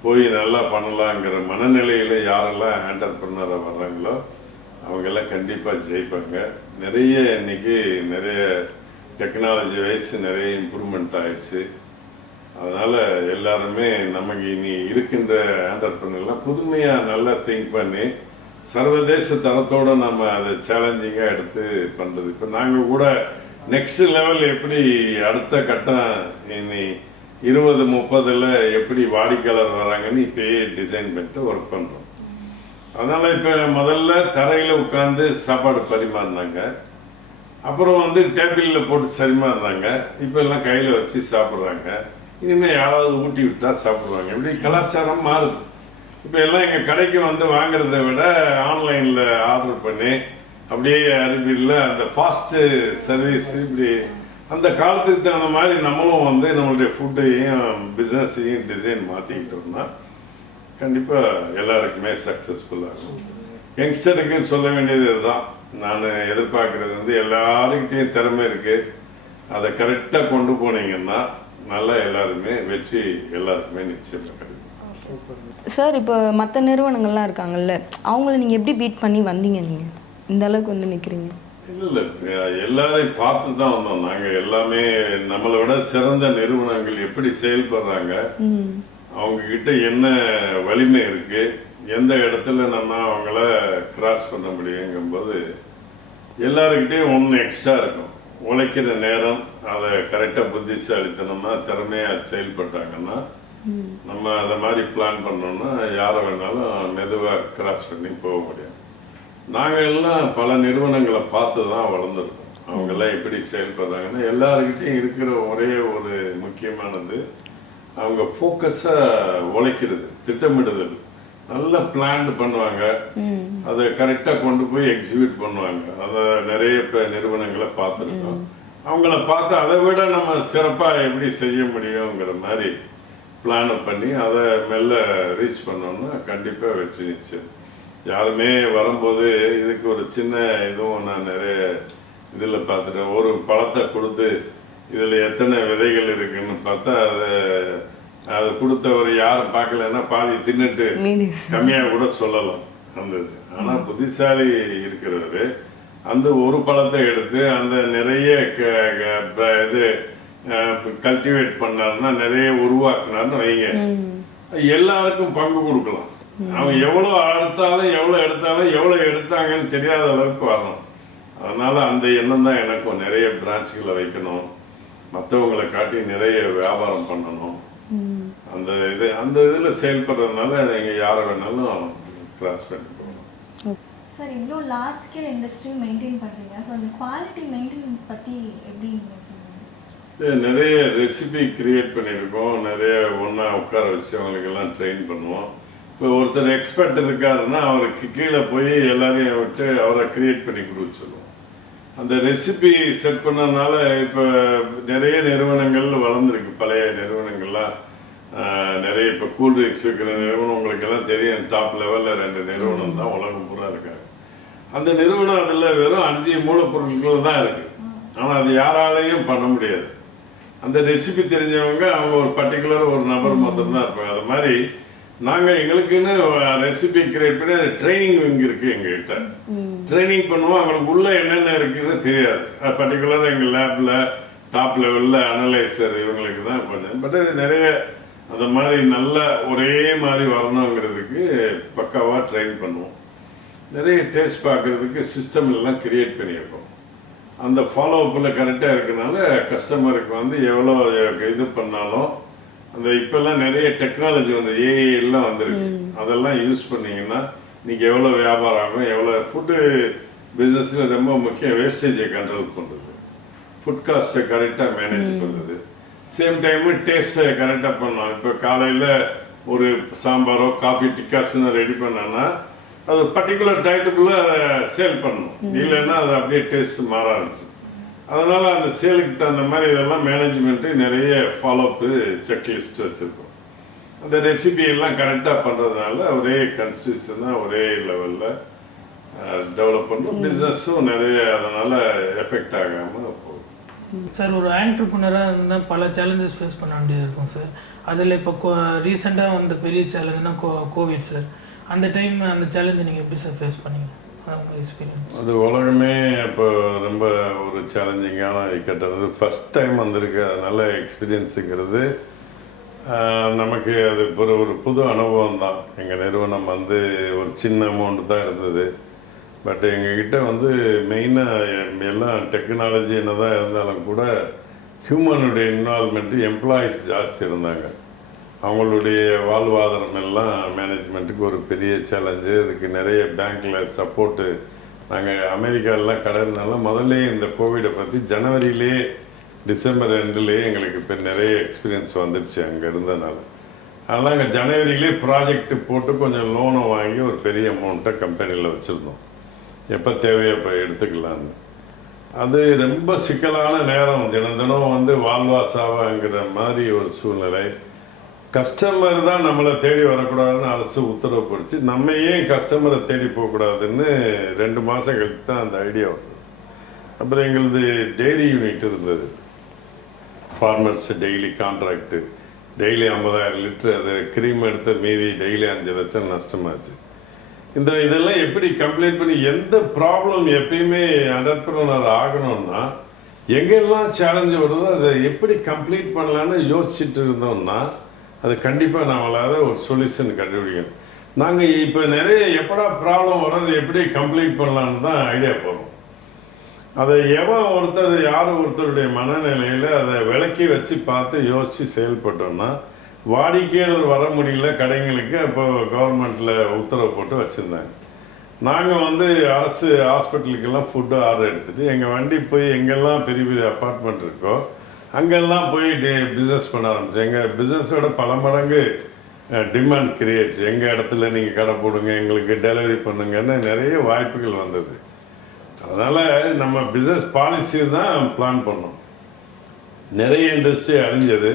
போய் நல்லா பண்ணலாங்கிற மனநிலையில் யாரெல்லாம் ஆண்டர்பிரினராக வர்றாங்களோ அவங்கெல்லாம் கண்டிப்பாக ஜெயிப்பாங்க. நிறைய இன்னைக்கு நிறைய டெக்னாலஜி வைஸ் நிறைய இம்ப்ரூவ்மெண்ட் ஆயிடுச்சு. அதனால் எல்லாருமே நமக்கு இனி இருக்கின்ற ஆண்டர்பிரினர்லாம் புதுமையாக நல்லா திங்க் பண்ணி சர்வதேச தரத்தோடு நம்ம அதை சேலஞ்சிங்காக எடுத்து பண்ணுறது. இப்போ நாங்கள் கூட நெக்ஸ்ட் லெவல் எப்படி அடுத்த கட்டம் இனி 20-30 எப்படி வாடிக்கையாளர் வராங்கன்னு இப்போயே டிசைன் பண்ணிட்டு ஒர்க் பண்ணுறோம். அதனால் இப்போ முதல்ல தரையில் உட்காந்து சாப்பாடு பரிமாறினாங்க, அப்புறம் டேபிளில் போட்டு சரிமாறுறாங்க, இப்போ எல்லாம் கையில் வச்சு சாப்பிட்றாங்க. இனிமேல் யாராவது ஊட்டி விட்டால் சாப்பிடுவாங்க. இப்படி கலாச்சாரம் மாறுது. இப்போ எல்லாம் எங்கள் கடைக்கு வாங்குறத விட ஆன்லைனில் ஆர்டர் பண்ணி அப்படியே அருபியில் அந்த ஃபாஸ்ட்டு சர்வீஸ் இப்படி அந்த காலத்துக்கு தகுந்த மாதிரி நம்மளும் நம்மளுடைய ஃபுட்டையும் பிஸ்னஸையும் டிசைன் மாற்றிக்கிட்டோம்னா கண்டிப்பாக எல்லாருக்குமே சக்ஸஸ்ஃபுல்லாகும். யங்ஸ்டருக்கு சொல்ல வேண்டியது இதுதான். நான் எதிர்பார்க்குறது எல்லாருக்கிட்டையும் திறமை இருக்குது, அதை கரெக்டாக கொண்டு போனீங்கன்னா நல்லா எல்லாருமே வெற்றி எல்லாருக்குமே நிச்சயமாக கிடைக்கும். சார், இப்போ மற்ற நிறுவனங்கள்லாம் இருக்காங்கல்ல, அவங்கள நீங்கள் எப்படி பீட் பண்ணி வந்தீங்க? நீங்கள் இந்த அளவுக்கு நிற்கிறீங்க? இல்லை, எல்லாரையும் பார்த்து தான் வந்தோம். நாங்கள் எல்லாமே நம்மளை விட சிறந்த நிறுவனங்கள் எப்படி செயல்படுறாங்க, அவங்கக்கிட்ட என்ன வலிமை இருக்குது, எந்த இடத்துல நம்ம அவங்கள கிராஸ் பண்ண முடியுங்கும்போது எல்லாருக்கிட்டையும் ஒன்று எக்ஸ்ட்ரா இருக்கும். உழைக்கிற நேரம் அதை கரெக்டாக புத்திசாலித்தனமா திறமையாக செயல்பட்டாங்கன்னா நம்ம அதை மாதிரி பிளான் பண்ணோம்னா யாரை வேணாலும் மெதுவாக கிராஸ் பண்ணி போக முடியும். நாங்கள் எல்லாம் பல நிறுவனங்களை பார்த்து தான் வளர்ந்துருக்கோம். அவங்கெல்லாம் எப்படி செயல்படுறாங்கன்னா எல்லாருக்கிட்டையும் இருக்கிற ஒரே ஒரு முக்கியமானது அவங்க ஃபோக்கஸாக உழைக்கிறது, திட்டமிடுதல். நல்லா பிளான் பண்ணுவாங்க, அதை கரெக்டாக கொண்டு போய் எக்ஸிக்யூட் பண்ணுவாங்க. அதை நிறைய நிறுவனங்களை பார்த்துருக்கோம். அவங்கள பார்த்து அதை விட நம்ம சிறப்பாக எப்படி செய்ய முடியுங்கிற மாதிரி பிளானை பண்ணி அதை மெல்ல ரீச் பண்ணோம்னா கண்டிப்பாக வெற்றி நிச்சயம். யாருமே வரும்போது இதுக்கு ஒரு சின்ன இதுவும் நான் நிறைய இதில் பார்த்துட்டேன். ஒரு பழத்தை கொடுத்து இதில் எத்தனை விதைகள் இருக்குன்னு பார்த்தா அது கொடுத்தவர் யாரும் பார்க்கலன்னா பாதி தின்னுட்டு கம்மியாக கூட சொல்லலாம் அந்த இது. ஆனால் புத்திசாலி இருக்கிறவர் அந்த ஒரு பழத்தை எடுத்து அந்த நிறைய இது கல்டிவேட் பண்ணாருன்னா நிறைய உருவாக்குனாருன்னு வைங்க, எல்லாருக்கும் பங்கு கொடுக்கலாம். அவன் எவ்வளோ அறுத்தாலும் எவ்வளோ எடுத்தாலும் எவ்வளோ எடுத்தாங்கன்னு தெரியாத அளவுக்கு வரணும். அதனால அந்த எண்ணம் தான் எனக்கும். நிறைய பிரான்ச்சுகளை வைக்கணும், மற்றவங்களை காட்டி நிறைய வியாபாரம் பண்ணணும். அந்த இதில் செயல்படுறதுனால நீங்கள் யாரை வேணாலும் கிராஸ் பண்ணி போகணும். சார் இவ்வளோ லார்ஜ் ஸ்கேல் இண்டஸ்ட்ரி மெயின்டைன் பண்ணுறீங்க, ஸோ அந்த குவாலிட்டி மெயின்டெனன்ஸ் பற்றி எப்படி நீங்கள் சொல்லுங்கள்? நிறைய ரெசிபி கிரியேட் பண்ணியிருக்கோம். நிறைய ஒன்றா உட்கார வச்சு அவங்களுக்கெல்லாம் ட்ரெயின் பண்ணுவோம். இப்போ ஒருத்தர் எக்ஸ்பர்ட் இருக்காருன்னா அவருக்கு கீழே போய் எல்லாரையும் விட்டு அவரை கிரியேட் பண்ணி கொடுக்க சொல்லுவோம். அந்த ரெசிபி செட் பண்ணனால இப்போ நிறைய நிறுவனங்கள் வளர்ந்துருக்கு. பழைய நிறுவனங்கள்லாம் நிறைய இப்போ கூல்ட்ரிங்க்ஸ் இருக்கிற நிறுவனம் உங்களுக்கெல்லாம் தெரியும். டாப் லெவலில் 2 நிறுவனம் தான் உலகம் பூரா இருக்காங்க. அந்த நிறுவனம் அதில் வெறும் 5 மூலப்பொருட்கள் தான் இருக்குது. ஆனால் அது யாராலையும் பண்ண முடியாது. அந்த ரெசிபி தெரிஞ்சவங்க அவங்க ஒரு பர்டிகுலர் ஒரு நபர் மட்டும்தான் இருப்பாங்க. அது மாதிரி நாங்கள் எங்களுக்குன்னு ரெசிபி கிரியேட் பண்ணி ட்ரைனிங் விங் இருக்குது எங்ககிட்ட. ட்ரைனிங் பண்ணுவோம். அவங்களுக்கு உள்ள என்னென்ன இருக்குன்னு தெரியாது. பர்டிகுலராக எங்கள் லேபில் டாப் லெவலில் அனலைசர் இவங்களுக்கு தான் பண்ணேன். பட் நிறைய அந்த மாதிரி நல்ல ஒரே மாதிரி வரணுங்கிறதுக்கு பக்காவாக ட்ரெயின் பண்ணுவோம். நிறைய டேஸ்ட் பார்க்குறதுக்கு சிஸ்டம் எல்லாம் கிரியேட் பண்ணியிருக்கோம். அந்த ஃபாலோ அப்பில் கரெக்டாக இருக்கனால கஸ்டமருக்கு வந்து எவ்வளோ இது பண்ணாலும் அந்த இப்போல்லாம் நிறைய டெக்னாலஜி வந்து ஏஐ எல்லாம் வந்துருக்கு. அதெல்லாம் யூஸ் பண்ணிங்கன்னா நீங்கள் எவ்வளோ வியாபாரம் ஆகும், எவ்வளோ ஃபுட்டு பிஸ்னஸில் ரொம்ப முக்கியம் வேஸ்டேஜை கண்ட்ரோல் பண்ணுறது, ஃபுட் காஸ்ட்டை கரெக்டாக மேனேஜ் பண்ணுறது, சேம் டைமு டேஸ்ட்டை கரெக்டாக பண்ணலாம். இப்போ காலையில் ஒரு சாம்பாரோ காஃபி டிக்காஸ்ன்னு ரெடி பண்ணோன்னா அது பர்டிகுலர் டயத்துக்குள்ளே அதை சேல் பண்ணணும். இல்லைன்னா அது அப்படியே டேஸ்ட் மாற ஆரம்பிச்சு. அதனால் அந்த சேலுக்கு தகுந்த மாதிரி இதெல்லாம் மேனேஜ்மெண்ட்டு நிறைய ஃபாலோஅப்பு செக்லிஸ்ட் வச்சுருக்கோம். அந்த ரெசிபி எல்லாம் கரெக்டாக பண்ணுறதுனால ஒரே கன்ஸ்டியூஷனாக ஒரே லெவலில் டெவலப் பண்ணுறோம். பிஸ்னஸும் நிறைய அதனால் எஃபெக்ட் ஆகாமல் போகும். சார் ஒரு ஆண்டர்ப்ரனராக இருந்தால் பல சேலஞ்சஸ் ஃபேஸ் பண்ண வேண்டியது இருக்கும் சார். அதில் இப்போ ரீசெண்டாக வந்த பெரிய சேலஞ்சுனா கோவிட் சார். அந்த டைம் அந்த சேலஞ்சை நீங்கள் எப்படி சார் ஃபேஸ் பண்ணீங்க? அது உலகமே இப்போ ரொம்ப ஒரு சேலஞ்சிங்கான கட்டது. ஃபஸ்ட் டைம் வந்திருக்கு. நல்ல எக்ஸ்பீரியன்ஸுங்கிறது நமக்கு அது ஒரு புது அனுபவம் தான். எங்கள் நிறுவனம் வந்து ஒரு சின்ன அமௌண்ட் தான் இருந்தது. பட் எங்ககிட்ட வந்து மெயினாக எல்லாம் டெக்னாலஜி என்ன தான் இருந்தாலும் கூட ஹியூமனுடைய இன்வால்மெண்ட்டு எம்ப்ளாயீஸ் ஜாஸ்தி இருந்தாங்க. அவங்களுடைய வாழ்வாதாரம் எல்லாம் மேனேஜ்மெண்ட்டுக்கு ஒரு பெரிய சேலஞ்சு. அதுக்கு நிறைய பேங்க்கில் சப்போர்ட்டு. நாங்கள் அமெரிக்காலெலாம் கடனால முதல்ல இந்த கோவிடை பற்றி ஜனவரியிலே டிசம்பர் 2லேயே எங்களுக்கு இப்போ நிறைய எக்ஸ்பீரியன்ஸ் வந்துடுச்சு அங்கே இருந்ததுனால. அதனால் அங்கே ஜனவரியிலே ப்ராஜெக்ட்டு போட்டு கொஞ்சம் லோனை வாங்கி ஒரு பெரிய அமௌண்ட்டை கம்பெனியில் வச்சுருந்தோம். எப்போ தேவையோ இப்போ எடுத்துக்கலான்னு. அது ரொம்ப சிக்கலான நேரம். தினம் வந்து வாழ்வாசாவாங்கிற மாதிரி ஒரு சூழ்நிலை. கஸ்டமர் தான் நம்மளை தேடி வரக்கூடாதுன்னு அரசு உத்தரவு போடுச்சு. நம்ம ஏன் கஸ்டமரை தேடி போகக்கூடாதுன்னு 2 மாதம் கழித்து தான் அந்த ஐடியா வந்தது. அப்புறம் எங்களது டெய்ரி யூனிட் இருந்தது. Farmers daily contract. Daily 50,000 litre அது க்ரீம் எடுத்த மீதி டெய்லி 5 லட்சம் நஷ்டமாச்சு. இதெல்லாம் எப்படி கம்ப்ளீட் பண்ணி எந்த ப்ராப்ளம் எப்பயுமே என்டர்பிரனர் ஆகணும்னா எங்கெல்லாம் சேலஞ்சு வருதோ அதை எப்படி கம்ப்ளீட் பண்ணலான்னு யோசிச்சுட்டு இருந்தோம்னா அது கண்டிப்பாக நம்மளால ஒரு சொல்யூஷன் கண்டுபிடிக்கணும். நாங்கள் இப்போ நிறைய எப்படா ப்ராப்ளம் வர்றது எப்படி கம்ப்ளீட் பண்ணலான்னு தான் ஐடியா போகிறோம். அதை யார் ஒருத்தருடைய மனநிலையில் அதை விளக்கி வச்சு பார்த்து யோசித்து செயல்பட்டோம்னா வாடிக்கையாளர் வர முடியல கடைங்களுக்கு. அப்போ கவர்மெண்ட்டில் உத்தரவு போட்டு வச்சுருந்தாங்க. நாங்கள் வந்து அரசு ஹாஸ்பிட்டலுக்கெல்லாம் ஃபுட்டு ஆர்டர் எடுத்துகிட்டு எங்கள் வண்டி போய் எங்கெல்லாம் பெரிய பெரிய அப்பார்ட்மெண்ட் இருக்கோ அங்கெல்லாம் போய் பிஸ்னஸ் பண்ண ஆரம்பிச்சோம். எங்கள் பிஸ்னஸோட பல மடங்கு டிமாண்ட் கிரியேட்ஸ். எங்கள் இடத்துல நீங்கள் கடை போடுங்க, எங்களுக்கு டெலிவரி பண்ணுங்கன்னு நிறைய வாய்ப்புகள் வந்தது. அதனால் நம்ம பிஸ்னஸ் பாலிசி தான் பிளான் பண்ணோம். நிறைய இண்டஸ்ட்ரி அழிஞ்சது,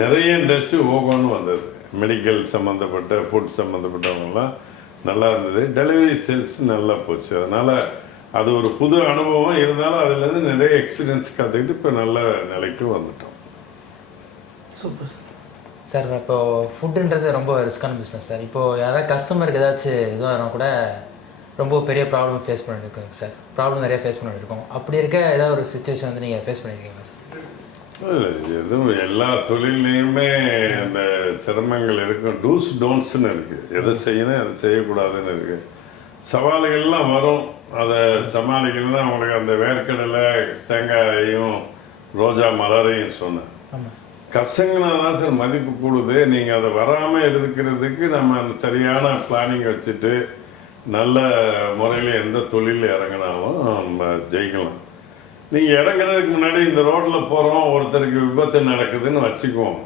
நிறைய இண்டஸ்ட்ரி ஓகோன்னு வந்தது. மெடிக்கல் சம்மந்தப்பட்ட ஃபுட் சம்மந்தப்பட்டவங்களாம் நல்லா இருந்தது. டெலிவரி சேல்ஸ் நல்லா போச்சு. அதனால் அது ஒரு புது அனுபவம் இருந்தாலும் அதுலேருந்து நிறைய எக்ஸ்பீரியன்ஸ் கற்றுக்கிட்டு இப்போ நல்ல நிலைக்கு வந்துட்டோம். Super sir. இப்போ ஃபுட்டுன்றது ரொம்ப ரிஸ்கான பிஸ்னஸ் சார். இப்போது யாராவது கஸ்டமருக்கு ஏதாச்சும் இதுவாக கூட ரொம்ப பெரிய ப்ராப்ளம் ஃபேஸ் பண்ணியிருக்கோங்க சார். ப்ராப்ளம் நிறையா ஃபேஸ் பண்ணியிருக்கோம். அப்படி இருக்க ஏதாவது ஒரு சுச்சுவேஷன் வந்து நீங்கள் ஃபேஸ் பண்ணியிருக்கீங்களா சார்? இல்லை, எதுவும் எல்லா தொழிலையுமே அந்த சிரமங்கள் இருக்கும். டூஸ் டோன்ட்ஸ்ன்னு இருக்குது. எதை செய்யணும் எதை செய்யக்கூடாதுன்னு இருக்குது. சவால்கள்லாம் வரும். அதை சமாளிக்கணும்னா அவங்களுக்கு அந்த வேர்க்கடலை தேங்காயையும் ரோஜா மலரையும் சொன்னேன். கஷ்டங்கன்னா தான் சார் மதிப்பு கூடுது. நீங்கள் அதை வராமல் இருக்கிறதுக்கு நம்ம அந்த சரியான பிளானிங் வச்சுட்டு நல்ல முறையில் எந்த தொழிலில் இறங்கினாலும் நம்ம ஜெயிக்கலாம். நீங்கள் இறங்குறதுக்கு முன்னாடி இந்த ரோட்டில் போகிறோம், ஒருத்தருக்கு விபத்து நடக்குதுன்னு வச்சுக்குவோம்.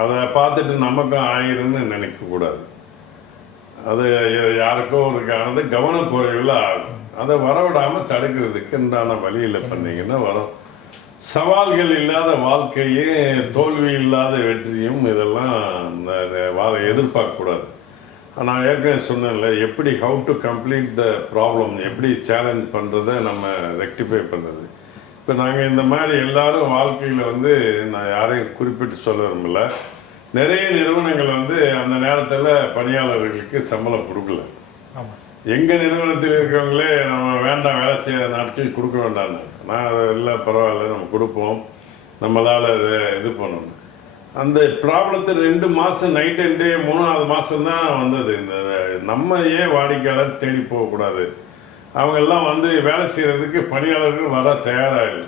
அதை பார்த்துட்டு நமக்கும் ஆயிருன்னு நினைக்கக்கூடாது. அது யாருக்கோ ஒருக்கானது கவனக்குறைவில் ஆகும். அதை வரவிடாமல் தடுக்கிறதுக்கு உண்டான வழியில் பண்ணிங்கன்னா வரும். சவால்கள் இல்லாத வாழ்க்கையே தோல்வி இல்லாத வெற்றியும் இதெல்லாம் எதிர்பார்க்கக்கூடாது. நான் ஏற்கனவே சொன்னேன்ல, எப்படி how to complete the problem, எப்படி சேலஞ்ச் பண்ணுறதை நம்ம ரெக்டிஃபை பண்ணுறது. இப்போ நாங்கள் இந்த மாதிரி எல்லாரும் வாழ்க்கையில் வந்து நான் யாரையும் குறிப்பிட்டு சொல்ல விரும்பல. நிறைய நிறுவனங்கள் வந்து அந்த நேரத்தில் பணியாளர்களுக்கு சம்பளம் கொடுக்கல. எங்கள் நிறுவனத்தில் இருக்கிறவங்களே நம்ம வேண்டாம் வேலை செய்ய நாட்கள் கொடுக்க வேண்டாம்னு. நான் இல்லை பரவாயில்ல நம்ம கொடுப்போம், நம்மளால் அதை இது பண்ணணும். அந்த ப்ராப்ளத்தை 2 மாதம் நைட் அண்ட் டே 3ஆவது மாதம்தான் வந்தது. இந்த நம்ம ஏன் வாடிக்கையாளர் தேடி போகக்கூடாது. அவங்கெல்லாம் வந்து வேலை செய்கிறதுக்கு பணியாளர்கள் வர தயாராகில்லை.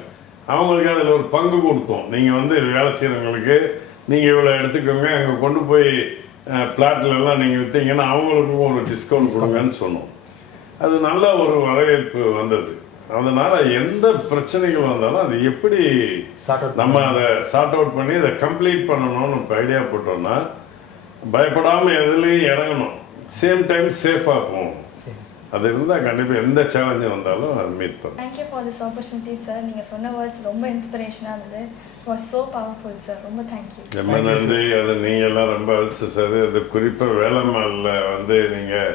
அவங்களுக்கு அதில் ஒரு பங்கு கொடுத்தோம். நீங்கள் வந்து வேலை செய்கிறவங்களுக்கு நீங்கள் இவ்வளோ எடுத்துக்கோங்க, அங்கே கொண்டு போய் பிளாட்லலாம் நீங்கள் விற்றீங்கன்னா அவங்களுக்கும் ஒரு டிஸ்கவுண்ட் கொடுங்கன்னு சொன்னோம். அது நல்ல ஒரு வரவேற்பு வந்தது. அதனால் எந்த பிரச்சனைகள் வந்தாலும் அது எப்படி நம்ம அதை சார்ட் அவுட் பண்ணி அதை கம்ப்ளீட் பண்ணணும்னு இப்போ ஐடியா போட்டோம்னா பயப்படாமல் எதுலேயும் இறங்கணும். சேம் டைம் சேஃபாக போகும். அது இருந்தால் கண்டிப்பாக எந்த சேலஞ்சும் வந்தாலும் அது மீட் பண்ணும். Thank you for this opportunity sir. நீங்கள் சொன்ன வேர்ட்ஸ் ரொம்ப இன்ஸ்பிரேஷனாக இருந்தது. Was so powerful sir. ரொம்ப தேங்க்யூ. ரொம்ப நன்றி. அது நீங்கள் எல்லாம் ரொம்ப அழிச்சு சார். அது குறிப்பாக வேலைமாலில் வந்து நீங்கள்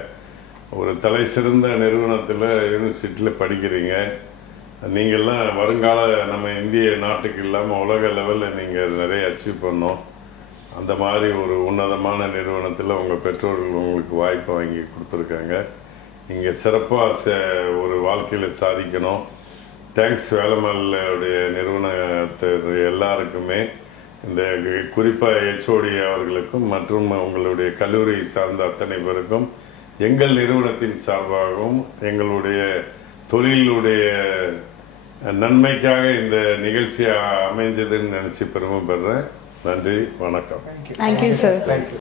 ஒரு தலை சிறந்த நிறுவனத்தில் யூனிவர்சிட்டியில் படிக்கிறீங்க. நீங்கள்லாம் வருங்கால நம்ம இந்திய நாட்டுக்கு இல்லாமல் உலக லெவலில் நீங்கள் நிறைய அச்சீவ் பண்ணோம். அந்த மாதிரி ஒரு உன்னதமான நிறுவனத்தில் உங்கள் பெற்றோர்கள் உங்களுக்கு வாய்ப்பை வாங்கி கொடுத்துருக்காங்க. நீங்கள் சிறப்பாக ஒரு வாழ்க்கையில் சாதிக்கணும். தேங்க்ஸ் வேலைமாலுடைய நிறுவனத்தை எல்லாருக்குமே, இந்த குறிப்பாக HOD அவர்களுக்கும் மற்றும் உங்களுடைய கல்லூரி சார்ந்த அத்தனை பேருக்கும் எங்கள் நிறுவனத்தின் சார்பாகவும் எங்களுடைய தொழிலுடைய நன்மைக்காக இந்த நிகழ்ச்சி அமைஞ்சதுன்னு நினச்சி பெருமைப்படுறேன். நன்றி, வணக்கம். Thank you sir. தேங்க்யூ.